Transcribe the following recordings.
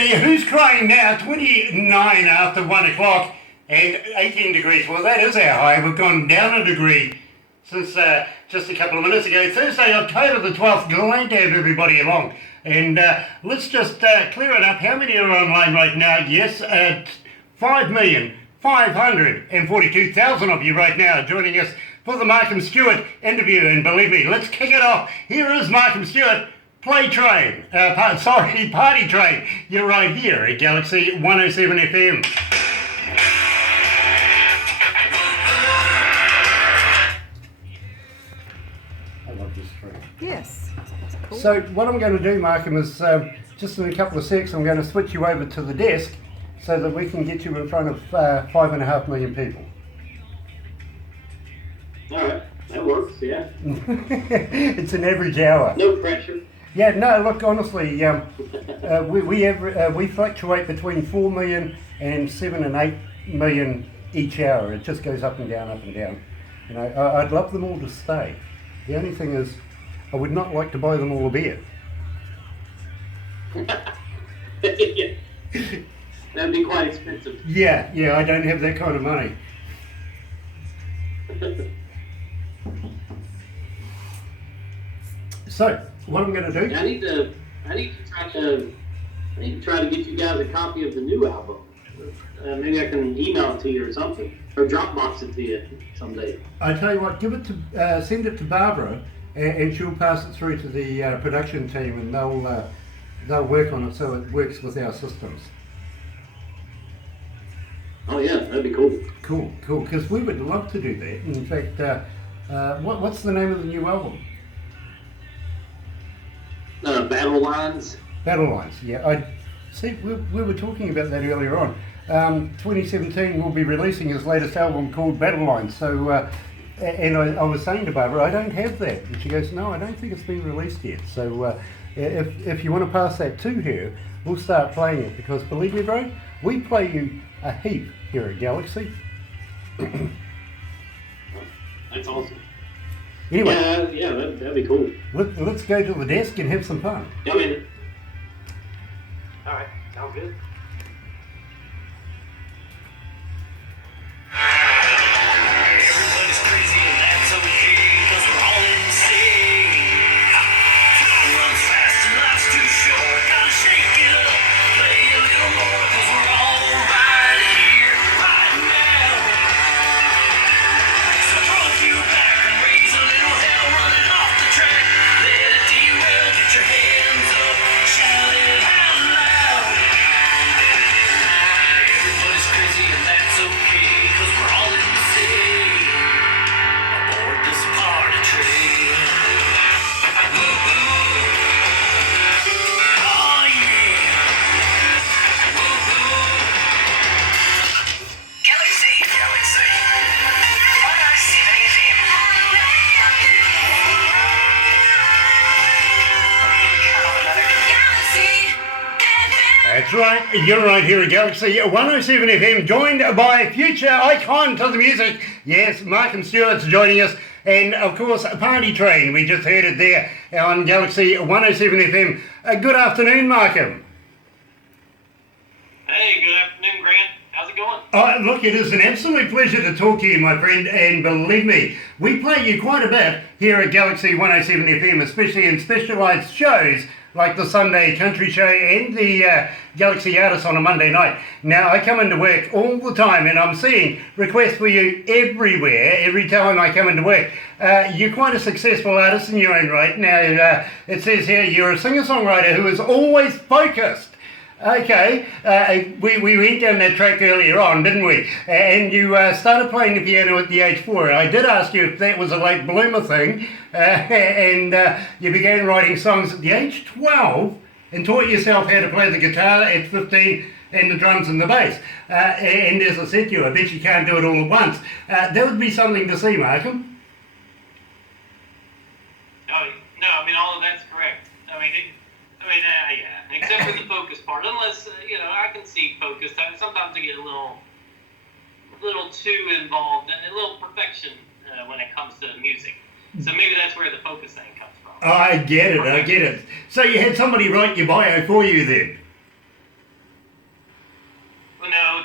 Who's crying now? 29 after 1 o'clock and 18 degrees. Well, that is our high. We've gone down a degree since just a couple of minutes ago. Thursday, October the 12th. Glad to have everybody along. And let's just clear it up. How many are online right now? Yes, 5,542,000 of you right now joining us for the Markham Stewart interview. And believe me, let's kick it off. Here is Markham Stewart. Party Train. You're right here at Galaxy 107 FM. I love this train. Yes. Cool. So what I'm going to do, Markham, is just in a couple of seconds I'm going to switch you over to the desk so that we can get you in front of 5.5 million people. Alright, that works, yeah. It's an average hour. No pressure. Yeah, no, look, honestly, we fluctuate between 4 million and 7 and 8 million each hour. It just goes up and down, up and down. You know, I'd love them all to stay. The only thing is, I would not like to buy them all a beer. Yeah. That'd be quite expensive. Yeah, I don't have that kind of money. So, what I'm going to do? I need to try to get you guys a copy of the new album. Maybe I can email it to you or something, or Dropbox it to you someday. I tell you what, send it to Barbara, and she'll pass it through to the production team, and they'll work on it so it works with our systems. Oh yeah, that'd be cool. Cool. Because we would love to do that. In fact, what's the name of the new album? Battle Lines. Battle Lines, yeah. We were talking about that earlier on. 2017 will be releasing his latest album called Battle Lines. So, and I was saying to Barbara, I don't have that. And she goes, no, I don't think it's been released yet. So if you want to pass that to her, we'll start playing it. Because believe me, bro, we play you a heap here at Galaxy. That's awesome. Anyway, yeah, that'd be cool. Let's go to the desk and have some fun. I mean, all right, sounds good. Everybody's crazy and that's okay, 'cause we're all insane. Time runs fast and life's too short. Gotta shake it up, play a little more, 'cause we're all right here, right now. So throw a few back and raise a little hell, running off the track. Let it derail, get your hands up, shout it out loud. Everybody's crazy and that's okay, 'cause we're all insane. Aboard this party train. Woo-hoo. Oh yeah. Woo-hoo. Galaxy 107 FM. That's right, you're right here at Galaxy 107 FM, joined by future icon to the music. Yes, Markham Stewart's joining us, and of course, Party Train. We just heard it there on Galaxy 107 FM. Good afternoon, Markham. Hey, good afternoon, Grant. How's it going? Look, it is an absolute pleasure to talk to you, my friend, and believe me, we play you quite a bit here at Galaxy 107 FM, especially in specialised shows like the Sunday Country Show and the Galaxy Artists on a Monday night. Now, I come into work all the time and I'm seeing requests for you everywhere, every time I come into work. You're quite a successful artist in your own right. Now, it says here you're a singer-songwriter who is always focused. Okay, we went down that track earlier on, didn't we? And you started playing the piano at the age 4. I did ask you if that was a late bloomer thing, and you began writing songs at the age 12 and taught yourself how to play the guitar at 15 and the drums and the bass. And as I said to you, I bet you can't do it all at once. That would be something to see, Markham. No, I mean, all of that's correct. Yeah, except for the focus part. Unless, I can see focus. Sometimes I get a little too involved, a little perfection when it comes to music. So maybe that's where the focus thing comes from. I get it. So you had somebody write your bio for you then?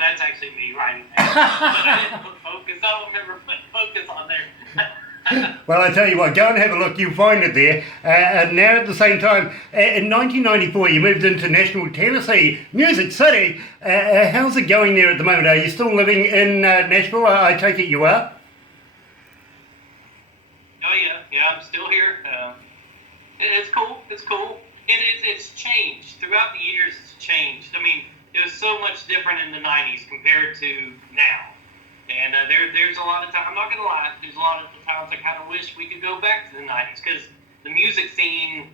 that's actually me writing that. But I didn't put focus. I don't remember putting focus on there. Well, I tell you what, go and have a look. You'll find it there. And now at the same time, in 1994, you moved into Nashville, Tennessee, Music City. How's it going there at the moment? Are you still living in Nashville? I take it you are? Oh yeah, I'm still here. It's cool. It's cool. It's changed throughout the years. It's changed. I mean, it was so much different in the '90s compared to now. And there's a lot of time. I'm not gonna lie. There's a lot of times I kind of wish we could go back to the '90s because the music scene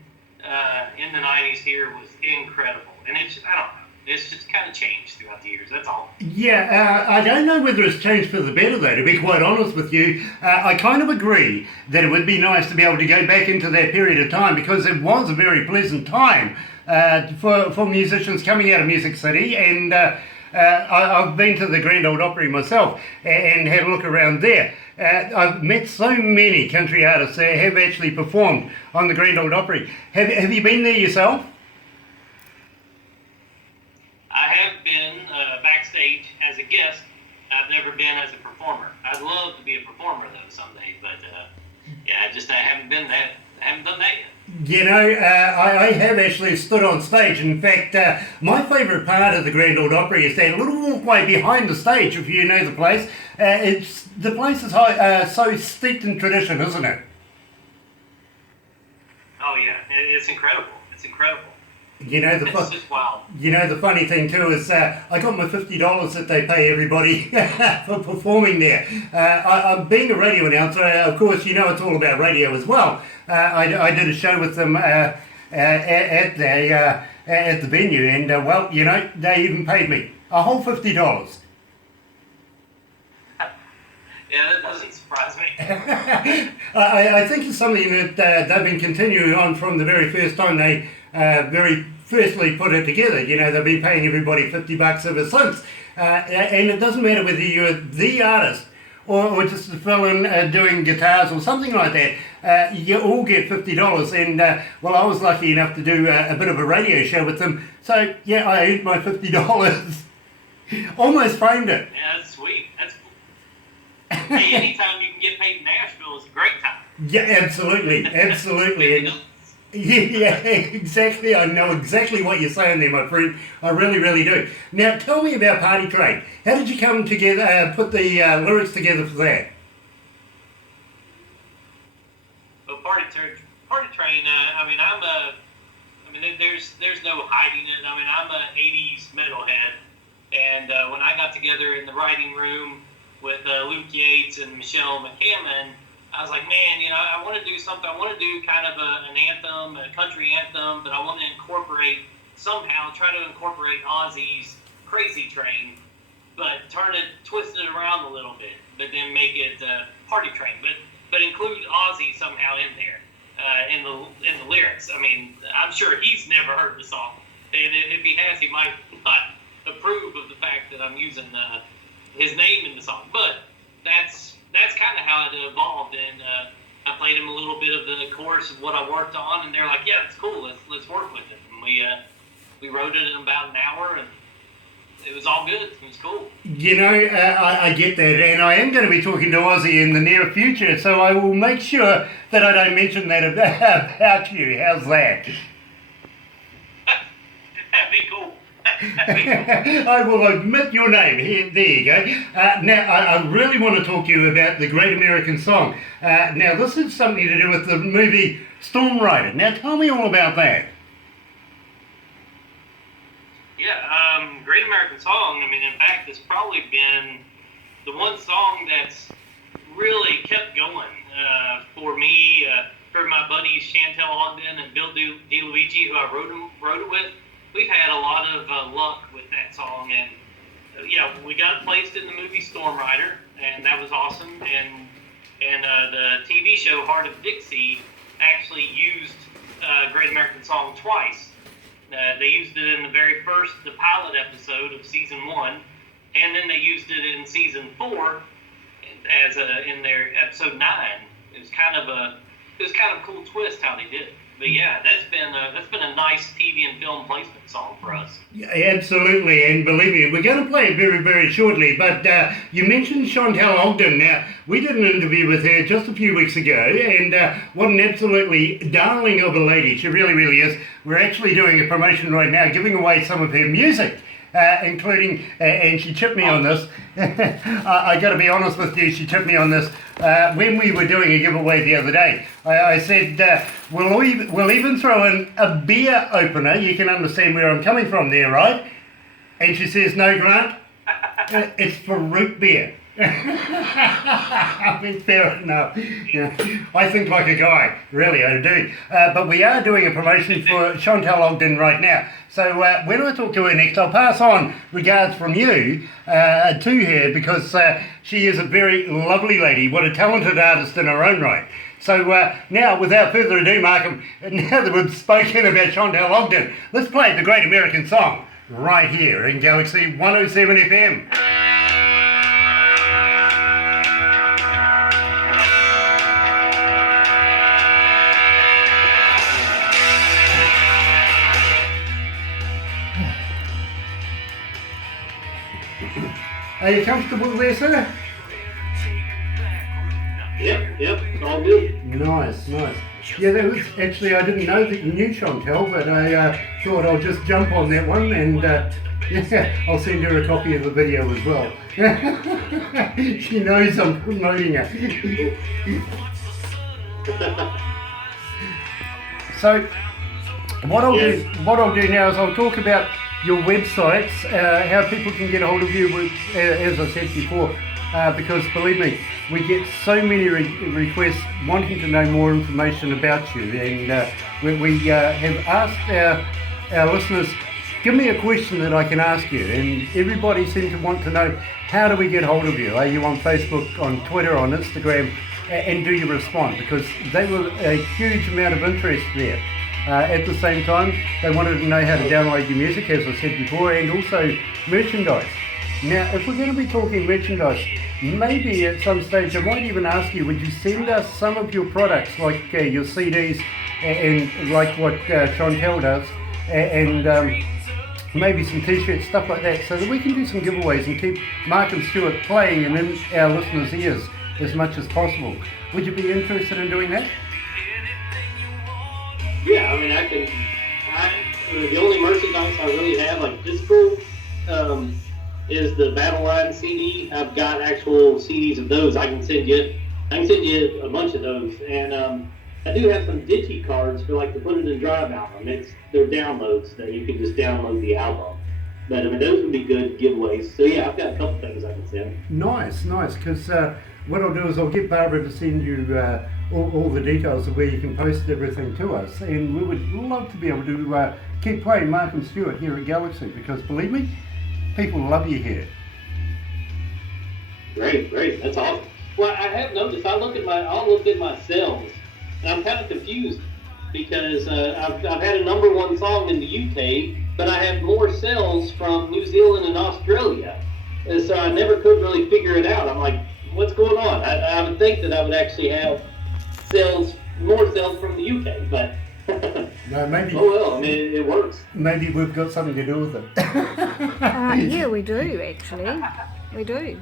in the '90s here was incredible. And I don't know. It's just kind of changed throughout the years, that's all. Yeah, I don't know whether it's changed for the better though, to be quite honest with you. I kind of agree that it would be nice to be able to go back into that period of time because it was a very pleasant time for musicians coming out of Music City. And I've been to the Grand Ole Opry myself and had a look around there. I've met so many country artists that have actually performed on the Grand Ole Opry. Have you been there yourself? I have been backstage as a guest. I've never been as a performer. I'd love to be a performer though someday, but yeah, I haven't been that. I haven't done that yet. You know, I have actually stood on stage. In fact, my favourite part of the Grand Ole Opry is that little walkway behind the stage. If you know the place, the place is so steeped in tradition, isn't it? Oh yeah, it's incredible. It's incredible. You know the It's just wild. You know the funny thing too is I got my $50 that they pay everybody for performing there. I'm being a radio announcer. Of course, you know it's all about radio as well. I did a show with them at the venue, and well, you know they even paid me a whole $50. Yeah, that doesn't surprise me. I think it's something that they've been continuing on from the very first time they very firstly put it together. You know, they've been paying everybody $50 ever since. And it doesn't matter whether you're the artist or just a fellow doing guitars or something like that. You all get $50. And, well, I was lucky enough to do a bit of a radio show with them. So, yeah, I earned my $50. Almost framed it. Yeah, that's sweet. That's cool. Hey, anytime you can get paid in Nashville is a great time. Yeah, absolutely. Absolutely. And, yeah, exactly. I know exactly what you're saying there, my friend. I really, really do. Now, tell me about Party Train. How did you come together, put the lyrics together for that? Well, Party Train. There's no hiding it. I mean, I'm a '80s metalhead, and when I got together in the writing room with Luke Yates and Michelle McCammon, I was like, man, you know, I want to do something. I want to do kind of an anthem, a country anthem, but I want to try to incorporate Ozzy's Crazy Train, but twist it around a little bit, but then make it Party Train, but include Ozzy somehow in there, in the lyrics. I mean, I'm sure he's never heard the song, and if he has, he might not approve of the fact that I'm using his name in the song, but that's kind of how it evolved, and I played him a little bit of the chorus of what I worked on, and they're like, yeah, it's cool, let's work with it. And we wrote it in about an hour, and it was all good. It was cool. You know, I get that, and I am going to be talking to Ozzy in the near future, so I will make sure that I don't mention that about you. How's that? That'd be cool. I will omit your name. Here, there you go. Now, I really want to talk to you about the Great American Song. Now, this is something to do with the movie Storm Rider. Now, tell me all about that. Yeah, Great American Song, I mean, in fact, it's probably been the one song that's really kept going for me, for my buddies Chantel Ogden and Bill DeLuigi, who I wrote it with. We've had a lot of luck with that song, and yeah, we got placed in the movie Storm Rider, and that was awesome. And the TV show Heart of Dixie actually used Great American Song twice. They used it in the pilot episode of season 1, and then they used it in season 4 in their episode 9. It was kind of a cool twist how they did it. yeah, that's been a nice TV and film placement song for us. Yeah, absolutely, and believe me, we're going to play it very, very shortly. But you mentioned Chantal Ogden. Now, we did an interview with her just a few weeks ago, and what an absolutely darling of a lady. She really, really is. We're actually doing a promotion right now, giving away some of her music. Including, and she chipped me on this. I got to be honest with you, she chipped me on this when we were doing a giveaway the other day. I said, we'll even throw in a beer opener. You can understand where I'm coming from there, right? And she says, no, Grant, it's for root beer. I mean, fair enough. Yeah. I think like a guy, really, I do. But we are doing a promotion for Chantal Ogden right now. So when I talk to her next, I'll pass on regards from you to her, because she is a very lovely lady. What a talented artist in her own right. So now, without further ado, Markham, now that we've spoken about Chantal Ogden, let's play the great American song right here in Galaxy 107 FM. Are you comfortable there, sir? Yep, it's all good. Nice. Yeah, that was actually, I didn't know that you knew Chantal, but I thought I'll just jump on that one, and yeah, I'll send her a copy of the video as well. She knows I'm promoting her. So, what I'll do now is I'll talk about your websites, how people can get a hold of you, as I said before, because believe me, we get so many requests wanting to know more information about you, and we have asked our listeners, give me a question that I can ask you, and everybody seems to want to know, how do we get hold of you? Are you on Facebook, on Twitter, on Instagram, and do you respond? Because they were a huge amount of interest there. At the same time, they wanted to know how to download your music, as I said before, and also merchandise. Now, if we're going to be talking merchandise, maybe at some stage I might even ask you, would you send us some of your products, like your CDs, and like what Chantal does, and maybe some t-shirts, stuff like that, so that we can do some giveaways and keep Mark and Stuart playing and in our listeners' ears as much as possible. Would you be interested in doing that? Yeah, I mean, the only merchandise I really have, like physical, is the Battle Line CD. I've got actual CDs of those. I can send you a bunch of those, and I do have some digi cards for like the Put It in Drive album. They're downloads that you can just download the album. But I mean, those would be good giveaways. So yeah, I've got a couple things I can send. Nice, because what I'll do is I'll get Barbara to send you all the details of where you can post everything to us, and we would love to be able to keep playing Mark and Stuart here at Galaxy, because believe me, people love you here. Great, that's awesome. Well, I have noticed, I'll look at my sales, and I'm kind of confused, because I've had a #1 song in the UK, but I have more sales from New Zealand and Australia, and so I never could really figure it out. I'm like, what's going on? I would think that I would actually have more sales from the UK, but no, maybe. Oh well, I mean, it works. Maybe we've got something to do with it. Yeah, we do actually. We do.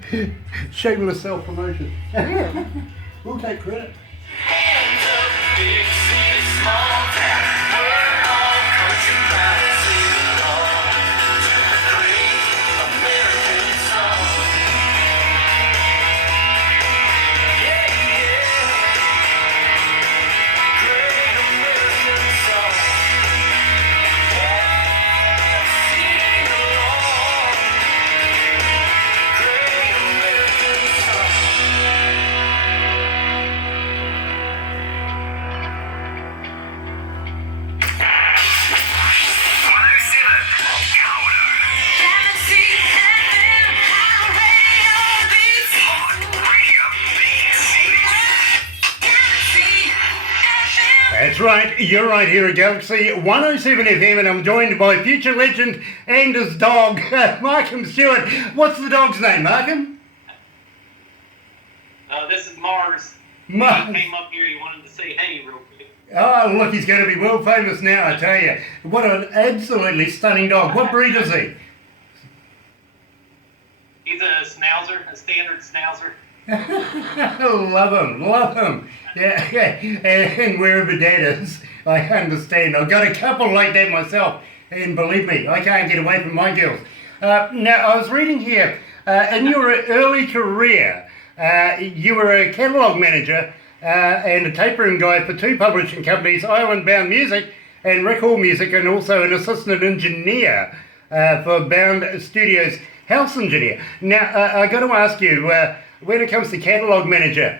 Shameless self-promotion. Yeah. We'll take credit. Hands up, big city, small town. We're all country bound. Sing along to the great American song. Yeah, great American song. Yeah, sing along. Great American song. That's right, you're right here at Galaxy 107 FM, and I'm joined by future legend and his dog, Markham Stewart. What's the dog's name, Markham? This is Mars. Mars. He came up here. He wanted to say hey real quick. Oh, look, he's going to be world famous now, I tell you. What an absolutely stunning dog. What breed is he? He's a schnauzer, a standard schnauzer. Love him. Yeah. And wherever that is, I understand. I've got a couple like that myself, and believe me, I can't get away from my girls. Now, I was reading here, in your early career, you were a catalogue manager and a tape room guy for 2 publishing companies, Island Bound Music and Record Music, and also an assistant engineer for Bound Studios house engineer. Now, I got to ask you, when it comes to catalogue manager,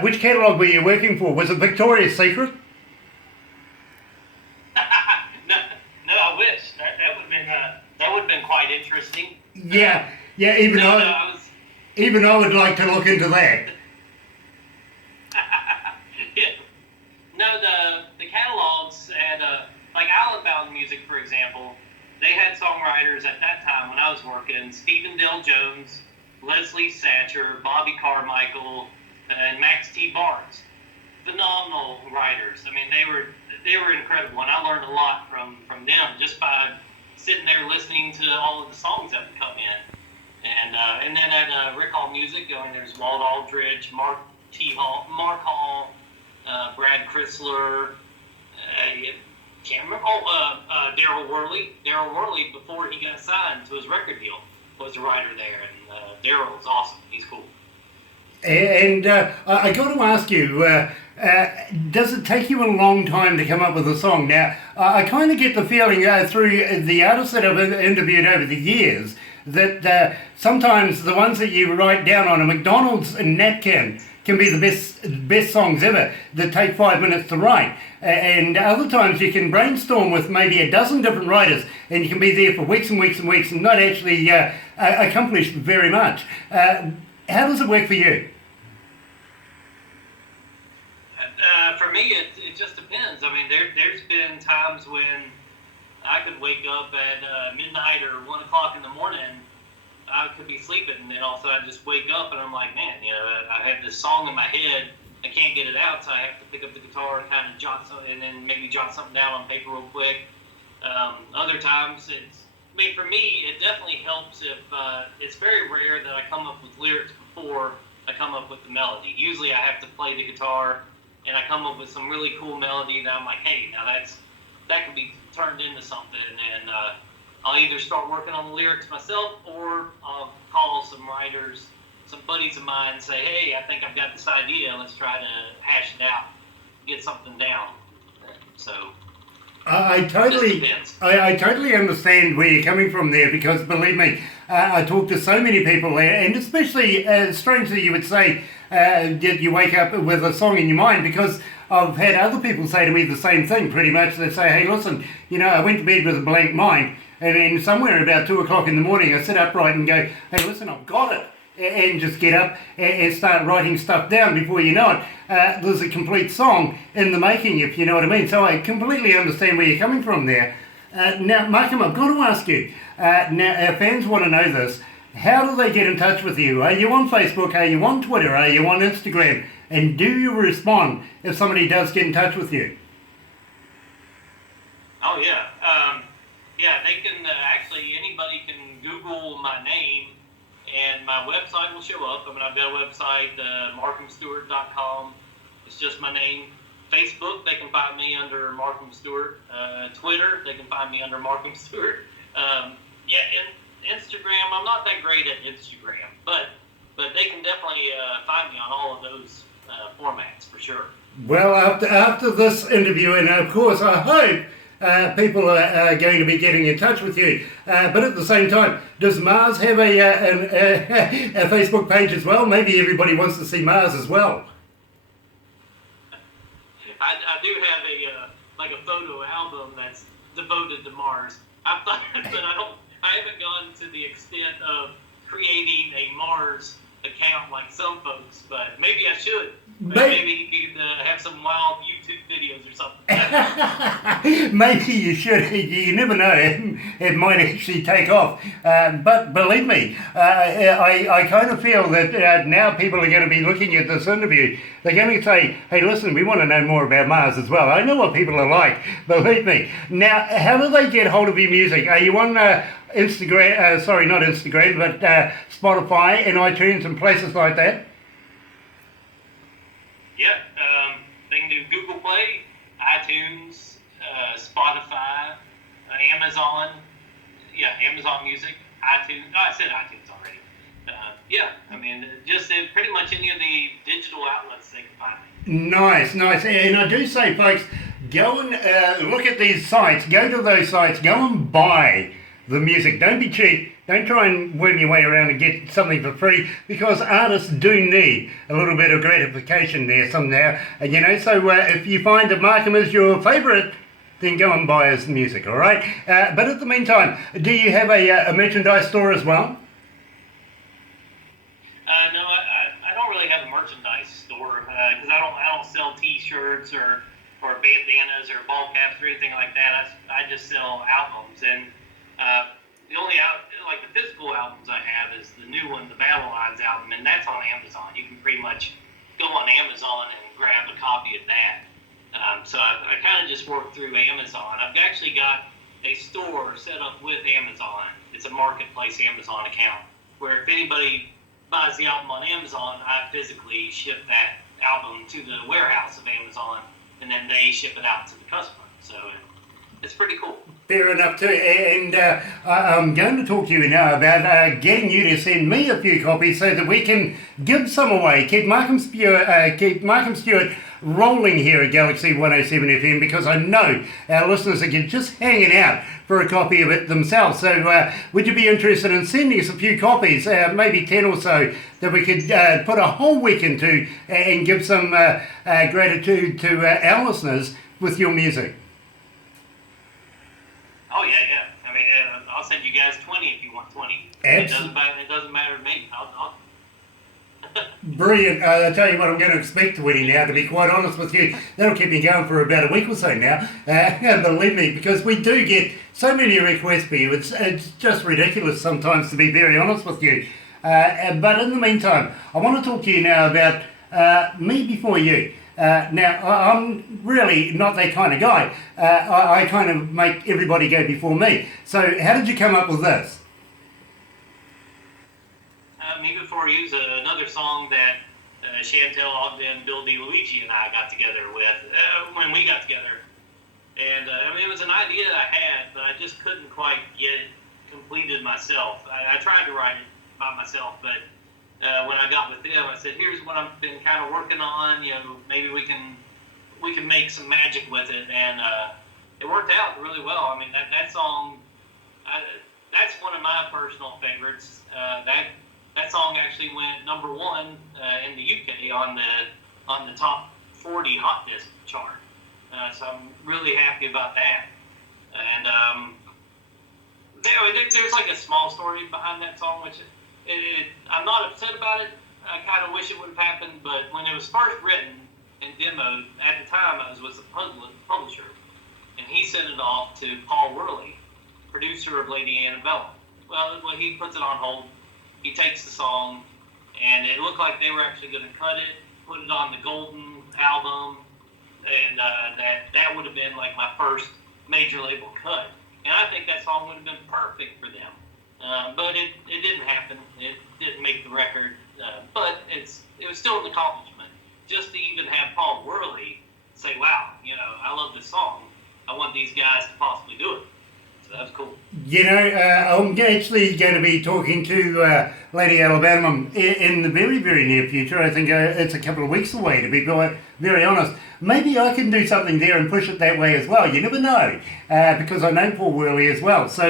which catalogue were you working for? Was it Victoria's Secret? No, I wish that would have been quite interesting. Yeah, even I would like to look into that. Yeah. No, the catalogs had like Island Bound Music, for example. They had songwriters at that time when I was working: Stephen Dale Jones, Leslie Satcher, Bobby Carmichael, and Max T. Barnes. Phenomenal writers. I mean, they were incredible, and I learned a lot from them just by sitting there listening to all of the songs that would come in. And then at Rick Hall Music, there's Walt Aldridge, Mark Hall, Brad Chrysler. Can't remember. Daryl Worley. Daryl Worley, before he got signed to his record deal, was a writer there, and Daryl was awesome. He's cool. And I got to ask you, does it take you a long time to come up with a song? Now, I kind of get the feeling through the artists that I've interviewed over the years that sometimes the ones that you write down on a McDonald's napkin can be the best songs ever that take 5 minutes to write. And other times you can brainstorm with maybe a dozen different writers and you can be there for weeks and weeks and weeks and not actually accomplish very much. How does it work for you? For me, it just depends. I mean, there's been times when I could wake up at midnight or 1 o'clock in the morning. I could be sleeping, and then all of a sudden I just wake up and I'm like, man, I have this song in my head. I can't get it out, so I have to pick up the guitar and kind of jot something, and then maybe jot something down on paper real quick. Other times, for me, it definitely helps if it's very rare that I come up with lyrics before I come up with the melody. Usually I have to play the guitar and I come up with some really cool melody that I'm like, hey, now that could be turned into something, and I'll either start working on the lyrics myself or I'll call some writers, some buddies of mine, and say, hey, I think I've got this idea, let's try to hash it out, get something down. So I totally understand where you're coming from there, because believe me, I talk to so many people, and especially strangely you would say that you wake up with a song in your mind, because I've had other people say to me the same thing pretty much. They say, hey, listen, I went to bed with a blank mind, and then somewhere about 2 o'clock in the morning I sit upright and go, hey, listen, I've got it. And just get up and start writing stuff down. Before you know it, there's a complete song in the making, if you know what I mean. So I completely understand where you're coming from there. Now, Malcolm, I've got to ask you, now our fans want to know this, how do they get in touch with you? Are you on Facebook? Are you on Twitter? Are you on Instagram? And do you respond if somebody does get in touch with you? Oh, yeah. They can, actually, anybody can Google my name, and my website will show up. I've got a website, markhamstewart.com. It's just my name. Facebook, they can find me under Markham Stewart. Twitter, they can find me under Markham Stewart. And Instagram, I'm not that great at Instagram, but they can definitely find me on all of those formats for sure. Well, after this interview, and of course I hope people are going to be getting in touch with you. But at the same time, does Mars have a Facebook page as well? Maybe everybody wants to see Mars as well. I do have a photo album that's devoted to Mars. I thought, but I haven't gone to the extent of creating a Mars account like some folks, but maybe I should. Maybe- Maybe he could have some wild YouTube videos or something. Maybe you should. You never know. It might actually take off. But believe me, I kind of feel that now people are going to be looking at this interview. They're going to say, hey, listen, we want to know more about Mars as well. I know what people are like. Believe me. Now, how do they get hold of your music? Are you on Instagram? Sorry, not Instagram, but Spotify and iTunes and places like that? Yeah, they can do Google Play, iTunes, Spotify, Amazon. Yeah, Amazon Music, iTunes. Oh, I said iTunes already. Yeah, I mean, just pretty much any of the digital outlets they can find. Nice, nice. And I do say, folks, go and look at these sites. Go to those sites. Go and buy the music. Don't be cheap. Don't try and worm your way around and get something for free, because artists do need a little bit of gratification there somehow. And so if you find that Markham is your favourite, then go and buy his music, all right? But at the meantime, do you have a merchandise store as well? No, I don't really have a merchandise store because I don't sell T-shirts or bandanas or ball caps or anything like that. I just sell albums, and the only like the physical albums I have is the new one, the Battle Lines album, and that's on Amazon. You can pretty much go on Amazon and grab a copy of that. So I kind of just work through Amazon. I've actually got a store set up with Amazon. It's a marketplace Amazon account where if anybody buys the album on Amazon, I physically ship that album to the warehouse of Amazon, and then they ship it out to the customer. So it's pretty cool. Fair enough too, and I'm going to talk to you now about getting you to send me a few copies so that we can give some away. Keep Markham Stewart rolling here at Galaxy 107 FM, because I know our listeners are just hanging out for a copy of it themselves. So would you be interested in sending us a few copies, maybe 10 or so, that we could put a whole week into and give some gratitude to our listeners with your music? Oh yeah. I mean, I'll send you guys 20 if you want 20. It doesn't matter to me. I'll Brilliant. I tell you what, I'm going to expect 20 now, to be quite honest with you. That'll keep me going for about a week or so now. Believe me, because we do get so many requests for you. It's just ridiculous sometimes, to be very honest with you. But in the meantime, I want to talk to you now about me before you. Now, I'm really not that kind of guy. I kind of make everybody go before me. So how did you come up with this? Me Before You is another song that Chantel Ogden, Bill DeLuigi, and I got together with when we got together. And I mean, it was an idea I had, but I just couldn't quite get it completed myself. I tried to write it by myself, but when I got with them, I said, "Here's what I've been kind of working on. Maybe we can make some magic with it." And it worked out really well. I mean, that song, that's one of my personal favorites. That song actually went number one in the UK on the top 40 hot disc chart. So I'm really happy about that. And there's like a small story behind that song, which I'm not upset about it. I kind of wish it would have happened, but when it was first written and demoed, at the time I was with a publisher, and he sent it off to Paul Worley, producer of Lady Annabella. Well, he puts it on hold. He takes the song, and it looked like they were actually going to cut it, put it on the Golden album, and that would have been like my first major label cut. And I think that song would have been perfect for them. But it didn't happen. It didn't make the record. But it was still an accomplishment. Just to even have Paul Worley say, "Wow, I love this song. I want these guys to possibly do it." So that was cool. I'm actually going to be talking to Lady Alabama in the very, very near future. I think it's a couple of weeks away, to be very honest. Maybe I can do something there and push it that way as well. You never know, because I know Paul Worley as well. So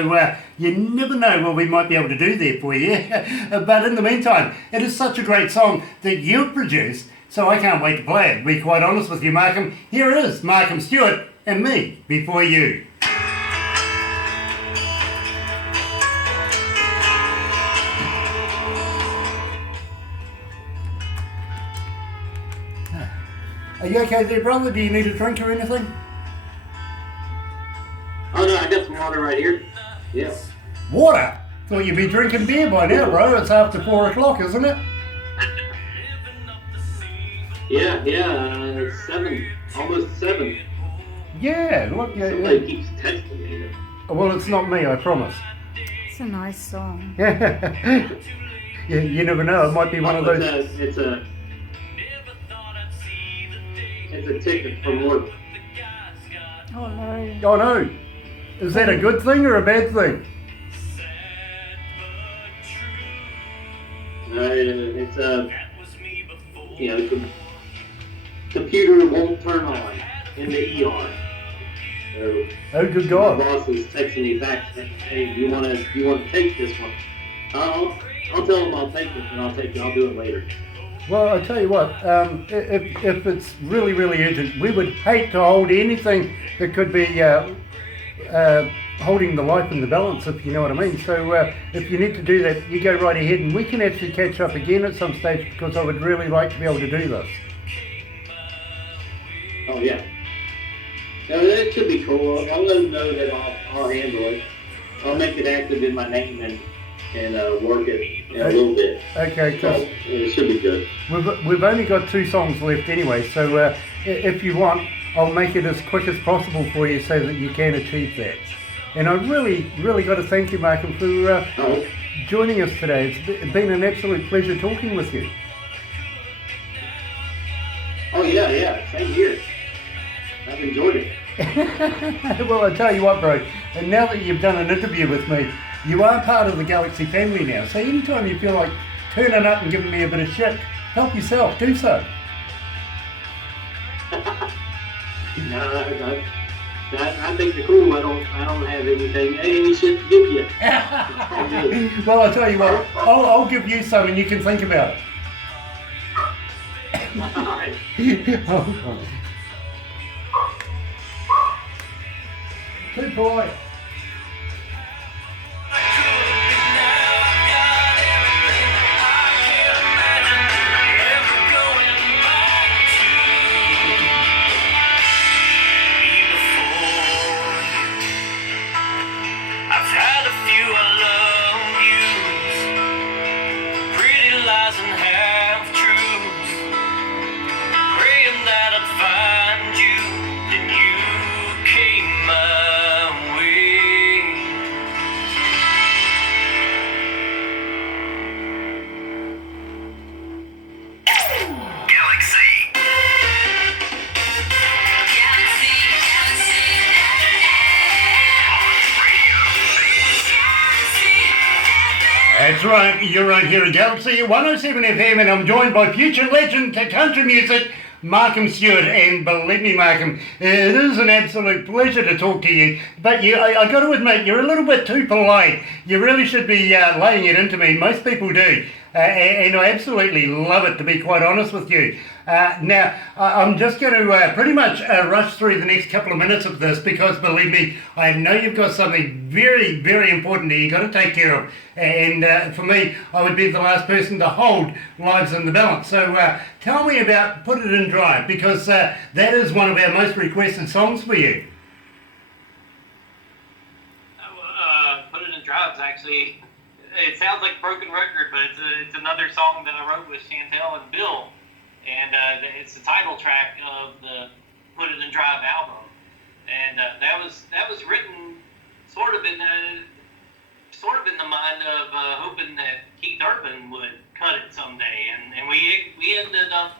you never know what we might be able to do there for you. But in the meantime, it is such a great song that you've produced, so I can't wait to play it, to be quite honest with you, Markham. Here it is, Markham Stewart and Me Before You. Are you okay there, brother? Do you need a drink or anything? Oh no, I got some water right here. Yeah. Water? Thought you'd be drinking beer by now, bro. It's after 4 o'clock, isn't it? Yeah, it's 7, almost 7. Yeah, look. Somebody keeps texting me. Well, it's not me, I promise. It's a nice song. Yeah, you never know. It might be one of those. It's a ticket from work. Oh no. Oh no. Is that a good thing or a bad thing? It's the computer won't turn on in the ER. So Oh, good my God. boss is texting me back saying, "Hey, you want to take this one?" I'll tell him I'll take it, and I'll do it later. Well, I tell you what, if it's really, really urgent, we would hate to hold anything that could be holding the life in the balance, if you know what I mean. So if you need to do that, you go right ahead, and we can actually catch up again at some stage, because I would really like to be able to do this. Oh yeah. No, that should be cool. I'll let them know that I'll handle it. I'll make it active in my name and work it in a little bit. Okay, So cool. it should be good. We've only got 2 songs left anyway, so if you want, I'll make it as quick as possible for you so that you can achieve that. And I really, really got to thank you, Malcolm, for joining us today. It's been an absolute pleasure talking with you. Oh yeah, same here. I've enjoyed it. Well, I tell you what, bro, and now that you've done an interview with me, you are part of the Galaxy family now, so anytime you feel like turning up and giving me a bit of shit, help yourself, do so. No, I think you're cool. I don't have any shit to give you. Well, I'll tell you what, I'll give you some and you can think about it. Alright. Oh, too polite. I've had a few I love yous, pretty lies and half truths, praying that I'd find you, then you came my way. Galaxy. That's right, you're right here at Galaxy 107 FM, and I'm joined by future legend to country music, Malcolm Stewart. And believe me, Malcolm, it is an absolute pleasure to talk to you. But I got to admit, you're a little bit too polite. You really should be laying it into me. Most people do. And I absolutely love it, to be quite honest with you. Now, I'm just going to pretty much rush through the next couple of minutes of this, because believe me, I know you've got something very, very important that you've got to take care of. And for me, I would be the last person to hold lives in the balance. So tell me about Put It in Drive, because that is one of our most requested songs for you. Put It in Drive is actually, it sounds like a broken record, but it's another song that I wrote with Chantel and Bill. And it's the title track of the Put It in Drive album. And that was written sort of in the mind of hoping that Keith Urban would cut it someday. And we ended up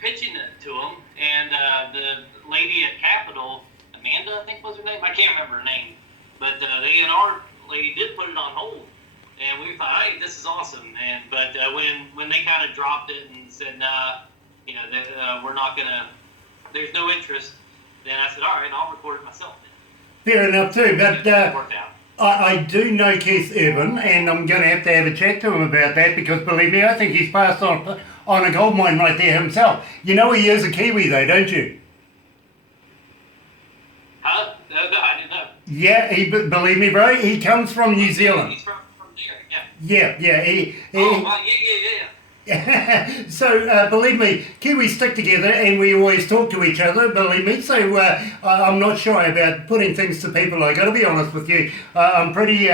pitching it to him. And the lady at Capitol, Amanda, I think was her name. I can't remember her name. But the A&R lady did put it on hold. And we thought, hey, this is awesome. But when they kind of dropped it and said, nah, we're not gonna, there's no interest, then I said, all right, I'll record it myself then. Fair enough too, but It worked out. I do know Keith Urban, and I'm going to have a chat to him about that, because believe me, I think he's passed on a gold mine right there himself. You know he is a Kiwi though, don't you? Huh? No, I didn't know. Yeah, believe me, bro, he comes from New Zealand. He's from there, yeah. Yeah. Oh, wow, yeah. So believe me, Kiwis stick together and we always talk to each other, believe me. So I'm not shy about putting things to people. I got to be honest with you. I'm pretty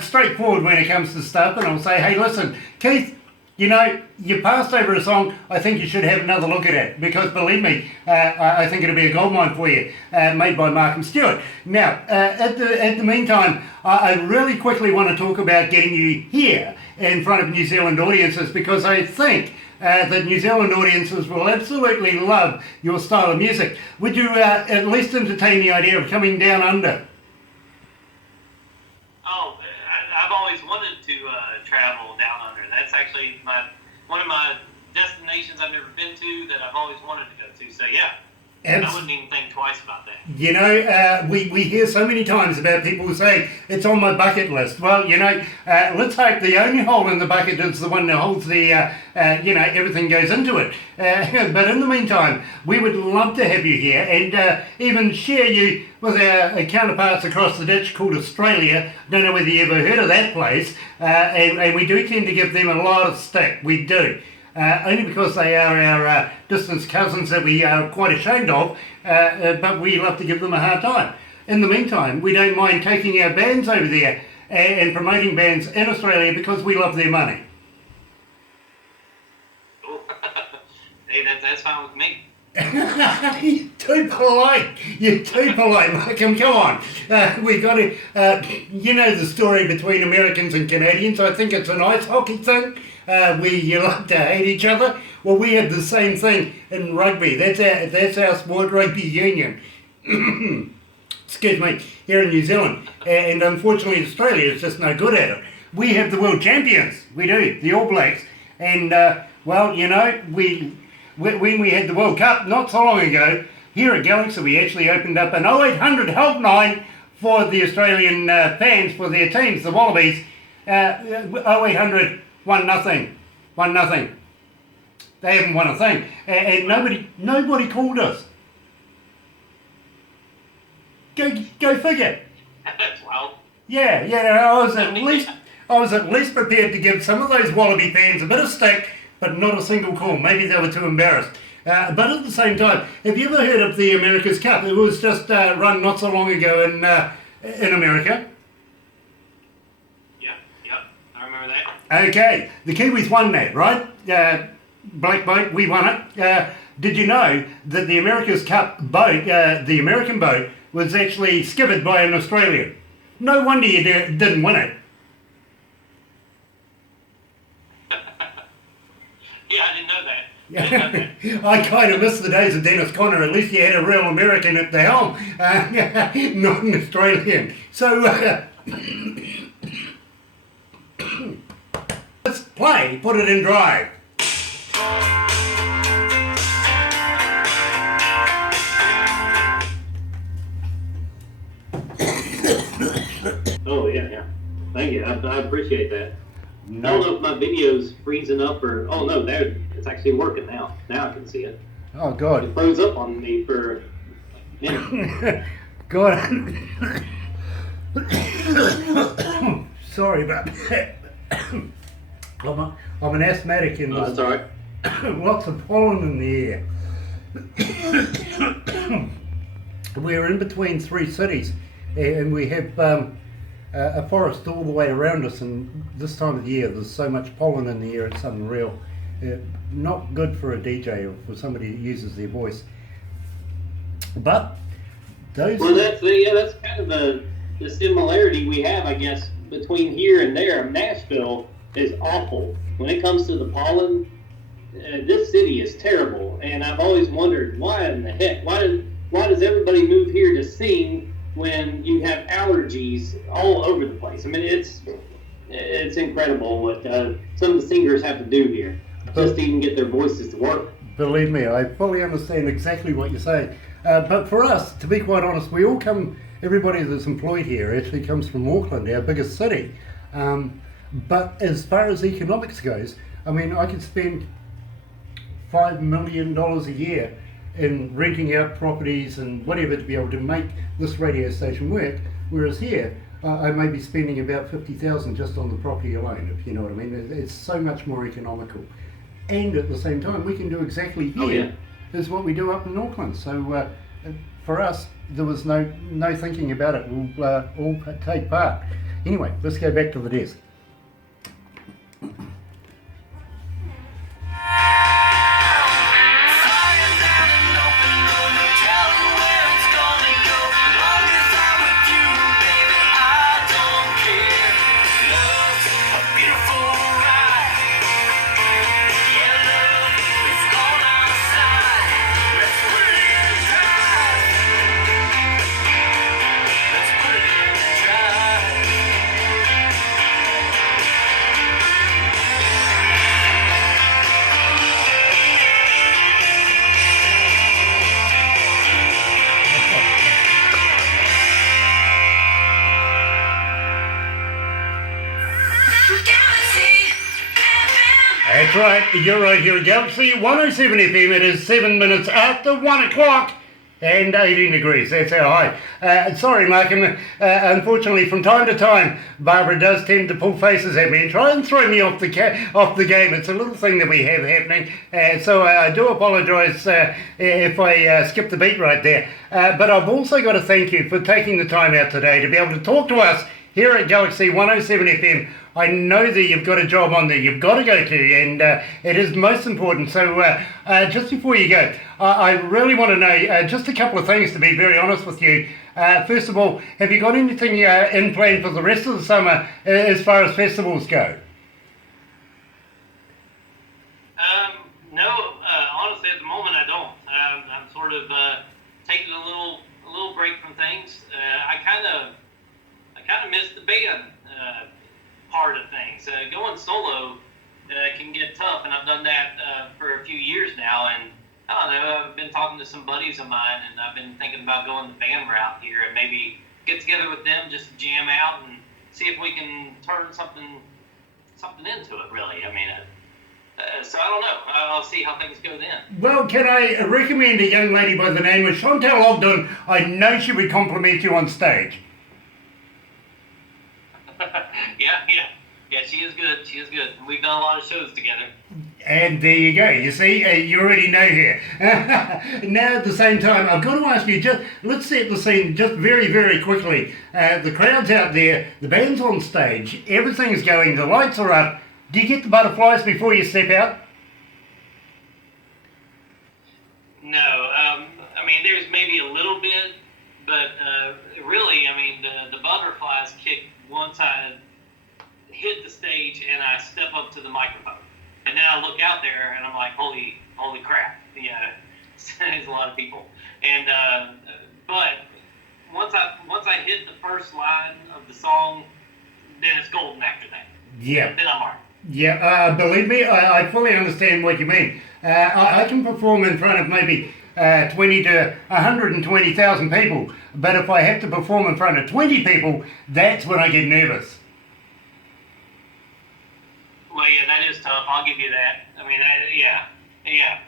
straightforward when it comes to stuff, and I'll say, hey, listen, Keith, you know, you passed over a song, I think you should have another look at it, because believe me, I think it'll be a goldmine for you, made by Markham Stewart. Now, at the meantime, I really quickly want to talk about getting you here in front of New Zealand audiences, because I think that New Zealand audiences will absolutely love your style of music. Would you at least entertain the idea of coming down under? Oh, I've always wanted to travel down under. That's actually one of my destinations I've never been to that I've always wanted to go to. So yeah, I wouldn't even think twice about that. You know, we hear so many times about people saying it's on my bucket list. Well, you know, let's hope the only hole in the bucket is the one that holds the, you know, everything goes into it. But in the meantime, we would love to have you here and even share you with our counterparts across the ditch called Australia. Don't know whether you ever heard of that place. And we do tend to give them a lot of stick. We do. Only because they are our distant cousins that we are quite ashamed of, but we love to give them a hard time. In the meantime, we don't mind taking our bands over there and promoting bands in Australia because we love their money. Cool. Hey, that's fine with me. You're too polite. You're too polite, Malcolm. Come on. We got to, you know the story between Americans and Canadians. I think it's an ice hockey thing. We like to hate each other. Well, we have the same thing in rugby. That's our sport, rugby union. Excuse me, here in New Zealand. And unfortunately, Australia is just no good at it. We have the world champions. We do, the All Blacks. And, well, you know, when we had the World Cup not so long ago, here at Galaxy, we actually opened up an 0800 helpline for the Australian fans, for their teams, the Wallabies. 0800 1-0. 1-0. They haven't won a thing. And nobody called us. Go figure. That's wild. Yeah, I was at least prepared to give some of those Wallaby fans a bit of stick, but not a single call. Maybe they were too embarrassed. But at the same time, have you ever heard of the America's Cup? It was just run not so long ago in America. Yep, I remember that. Okay, the Kiwis won that, right? Black boat, we won it. Did you know that the America's Cup boat, the American boat, was actually skippered by an Australian? No wonder you didn't win it. Yeah, I didn't know that. I kind of miss the days of Dennis Conner. At least you had a real American at the helm, not an Australian. So let's play, put it in drive. Oh, yeah. Thank you. I appreciate that. I No. don't know if my video's freezing up or... Oh, no, there. It's actually working now. Now I can see it. Oh, God. It froze up on me for a minute. God. Sorry about that. I'm an asthmatic and Oh, that's all right. lots of pollen in the air. We're in between three cities and we have a forest all the way around us, and this time of the year there's so much pollen in the air it's unreal. Not good for a DJ or for somebody that uses their voice. But those... Well, that's kind of the similarity we have, I guess, between here and there. Nashville is awful. When it comes to the pollen, this city is terrible. And I've always wondered, why in the heck? Why does everybody move here to sing when you have allergies all over the place? I mean, it's incredible what some of the singers have to do here just to even get their voices to work. Believe me, I fully understand exactly what you're saying. But for us, to be quite honest, we all come, everybody that's employed here actually comes from Auckland, our biggest city. But as far as economics goes, I mean, I could spend $5 million a year in renting out properties and whatever to be able to make this radio station work. Whereas here, I may be spending about 50,000 just on the property alone, if you know what I mean. It's so much more economical. And at the same time, we can do exactly here is what we do up in Auckland. So for us, there was no thinking about it. We'll all take part. Anyway, let's go back to the desk. That's right, you're right here at Galaxy 107 FM. It is 7 minutes after 1 o'clock and 18 degrees. That's our high. Sorry, Mark, unfortunately from time to time Barbara does tend to pull faces at me and try and throw me off the game. It's a little thing that we have happening, so I do apologise if I skip the beat right there. But I've also got to thank you for taking the time out today to be able to talk to us here at Galaxy 107 FM. I know that you've got a job on there you've got to go to, and it is most important. So just before you go, I really want to know just a couple of things, to be very honest with you. First of all, have you got anything in plan for the rest of the summer as far as festivals go? No, honestly, at the moment I don't. I'm sort of taking a little break from things. I kind of miss the band part of things. Going solo can get tough, and I've done that for a few years now. And I don't know, I've been talking to some buddies of mine, and I've been thinking about going the band route here and maybe get together with them just to jam out and see if we can turn something into it. Really, I mean. So I don't know. I'll see how things go then. Well, can I recommend a young lady by the name of Chantal Ogden? I know she would compliment you on stage. Yeah, she is good. She is good. We've done a lot of shows together. And there you go. You see, you already know here. Now, at the same time, I've got to ask you, let's set the scene just very, very quickly. The crowd's out there, the band's on stage, everything's going, the lights are up. Do you get the butterflies before you step out? No. I mean, there's maybe a little bit, but really, I mean, the butterflies kick once I hit the stage and I step up to the microphone. And then I look out there and I'm like, holy crap. Yeah, there's a lot of people. And but once I hit the first line of the song, then it's golden after that. Yeah. Then I'm alright. Yeah, believe me, I fully understand what you mean. I can perform in front of maybe 20 to 120,000 people, but if I have to perform in front of 20 people, that's when I get nervous. Well, yeah, that is tough. I'll give you that. I mean, yeah.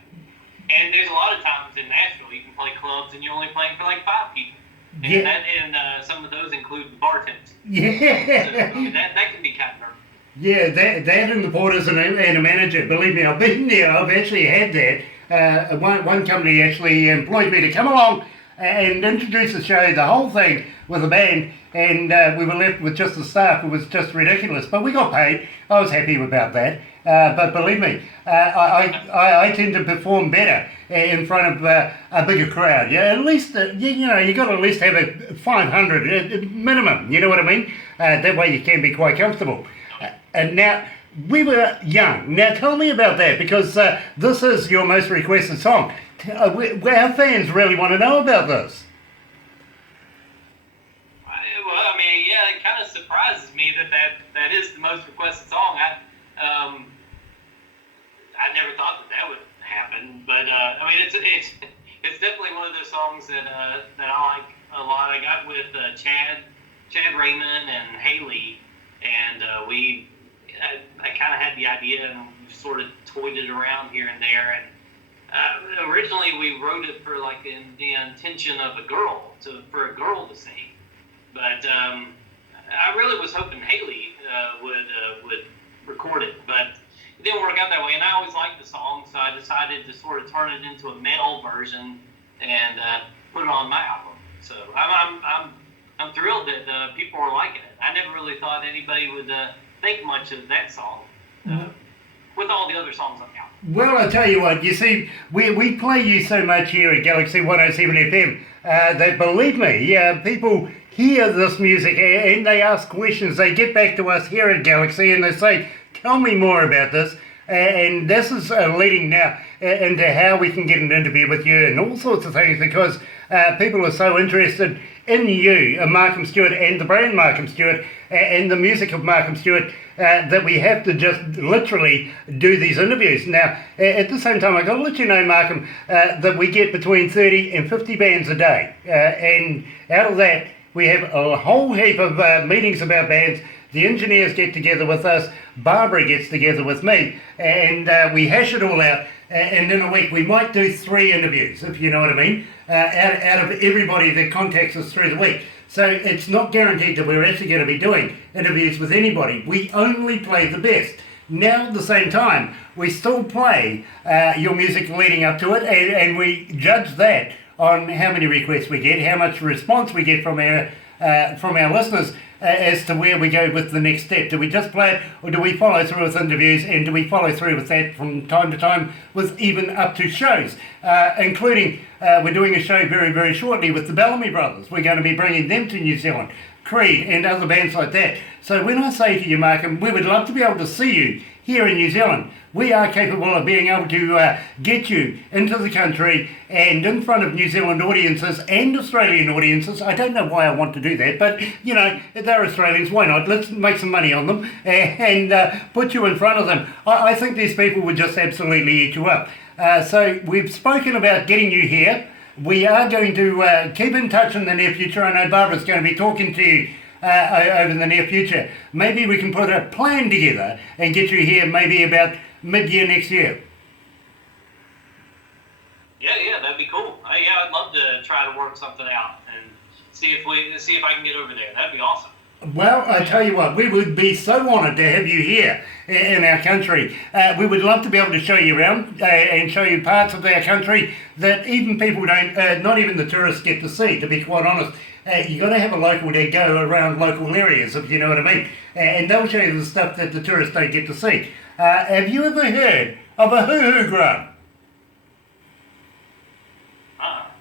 And there's a lot of times in Nashville you can play clubs and you're only playing for like 5 people. And, and some of those include bartenders. Yeah. So, I mean, that can be kind of nervous. Yeah, that and the porters and a manager. Believe me, I've been there. I've actually had that. One company actually employed me to come along and introduce the show, the whole thing, with a band, and we were left with just the staff. It was just ridiculous, but we got paid. I was happy about that. But believe me, I tend to perform better in front of a bigger crowd. Yeah, at least you got to at least have a 500 minimum. You know what I mean? That way you can be quite comfortable. And now, we were young. Now tell me about that, because this is your most requested song. Our fans really want to know about this. Well, I mean, yeah, it kind of surprises me that is the most requested song. I never thought that would happen, but I mean, it's definitely one of those songs that I like a lot. I got with Chad Raymond and Haley, and I kind of had the idea and sort of toyed it around here and there. And originally we wrote it for like the intention of for a girl to sing. But I really was hoping Haley would record it, but it didn't work out that way. And I always liked the song, so I decided to sort of turn it into a male version and put it on my album. So I'm thrilled that people are liking it. I never really thought anybody would think much of that song with all the other songs on the album. Well, I tell you what, you see, we play you so much here at Galaxy 107 FM that, believe me, people hear this music and they ask questions. They get back to us here at Galaxy and they say, tell me more about this. And this is leading now into how we can get an interview with you and all sorts of things, because people are so interested in you, Markham Stewart, and the brand Markham Stewart, and the music of Markham Stewart, that we have to just literally do these interviews. Now, at the same time, I've got to let you know, Markham, that we get between 30 and 50 bands a day. And out of that, we have a whole heap of meetings about bands. The engineers get together with us, Barbara gets together with me, and we hash it all out. And in a week, we might do 3 interviews, if you know what I mean, out of everybody that contacts us through the week. So it's not guaranteed that we're actually going to be doing interviews with anybody. We only play the best. Now, at the same time, we still play your music leading up to it, and we judge that on how many requests we get, how much response we get from our listeners, as to where we go with the next step. Do we just play it, or do we follow through with interviews, and do we follow through with that from time to time with even up to shows, including we're doing a show very, very shortly with the Bellamy Brothers. We're going to be bringing them to New Zealand, Creed and other bands like that. So when I say to you, Markham, we would love to be able to see you here in New Zealand. We are capable of being able to get you into the country and in front of New Zealand audiences and Australian audiences. I don't know why I want to do that, but, you know, they're Australians, why not? Let's make some money on them and put you in front of them. I think these people would just absolutely eat you up. So we've spoken about getting you here. We are going to keep in touch in the near future. I know Barbara's going to be talking to you over the near future. Maybe we can put a plan together and get you here maybe about mid-year next year. Yeah, that'd be cool. Yeah, I'd love to try to work something out and see if I can get over there. That'd be awesome. Well, I tell you what, we would be so honoured to have you here in our country. We would love to be able to show you around and show you parts of our country that even people don't, not even the tourists get to see, to be quite honest. You've got to have a local to go around local areas, if you know what I mean. And they'll show you the stuff that the tourists don't get to see. Have you ever heard of a hoo-hoo grub?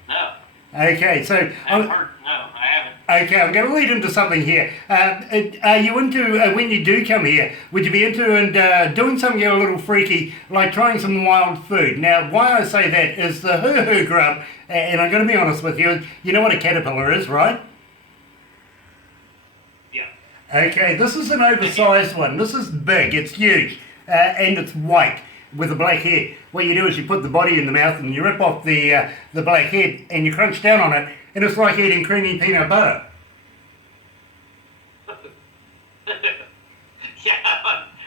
No. Okay, so... No, I haven't. Okay, I'm going to lead into something here. Are you into, when you do come here, would you be into doing something a little freaky, like trying some wild food? Now, why I say that is the hoo-hoo grub, and I'm going to be honest with you, you know what a caterpillar is, right? Yeah. Okay, this is an oversized one. This is big, it's huge, and it's white with a black head. What you do is you put the body in the mouth and you rip off the black head and you crunch down on it, and it's like eating creamy peanut butter. Yeah,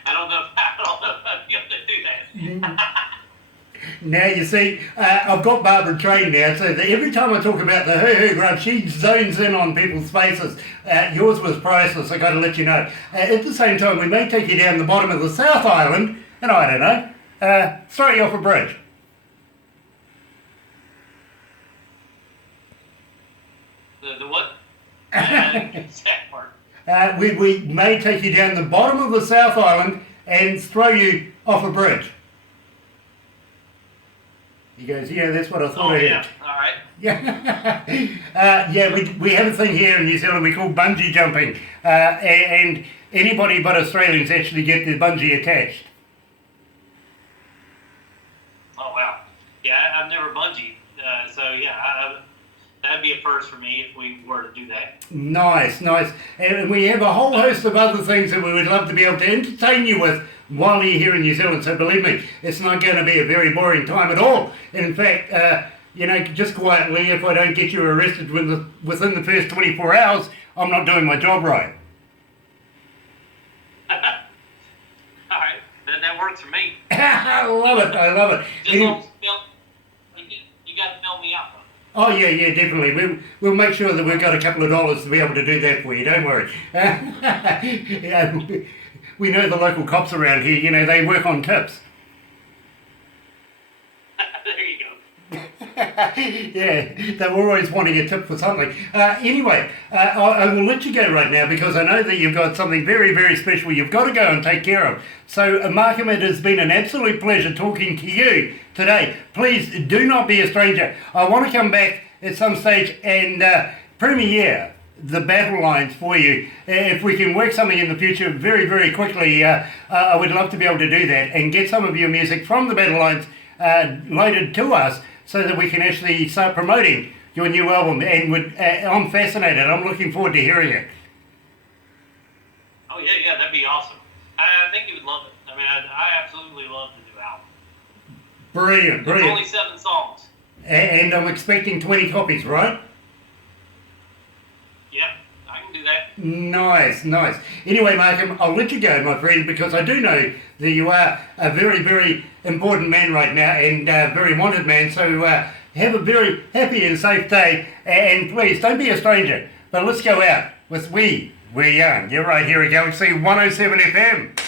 I don't know if I'd be able to do that. Now, you see, I've got Barbara trained now, so that every time I talk about the hoo-hoo grub, she zones in on people's faces. Yours was priceless, I got to let you know. At the same time, we may take you down the bottom of the South Island, and I don't know, throw you off a bridge. The what? That part. We may take you down the bottom of the South Island and throw you off a bridge. He goes, yeah, that's what I thought I yeah, heard. all right. Yeah, we have a thing here in New Zealand we call bungee jumping, and anybody but Australians actually get the bungee attached. Oh, wow. Yeah, I've never bungeed, so yeah, that'd be a first for me if we were to do that. Nice. And we have a whole host of other things that we would love to be able to entertain you with while you're here in New Zealand. So believe me, it's not going to be a very boring time at all. And in fact, just quietly, if I don't get you arrested within the first 24 hours, I'm not doing my job right. All right, that works for me. I love it. Just don't you got to fill me out, though. Oh yeah, definitely. We'll make sure that we've got a couple of dollars to be able to do that for you. Don't worry. Yeah, we know the local cops around here. You know, they work on tips. There you go. Yeah, they were always wanting a tip for something. Anyway, I will let you go right now because I know that you've got something very, very special you've got to go and take care of. So, Markham, it has been an absolute pleasure talking to you today. Please do not be a stranger. I want to come back at some stage and premiere the battle lines for you. If we can work something in the future very, very quickly, I would love to be able to do that and get some of your music from the battle lines loaded to us so that we can actually start promoting your new album. And I'm fascinated. I'm looking forward to hearing it. Oh yeah, that'd be awesome. I think you would love it. I mean, I absolutely love the new album. Brilliant. It's only 7 songs. And I'm expecting 20 copies, right? Yeah, I can do that. Nice. Anyway, Markham, I'll let you go, my friend, because I do know that you are a very, very important man right now and a very wanted man. So have a very happy and safe day. And please, don't be a stranger. But let's go out with We Young. You're right here at Galaxy 107 FM.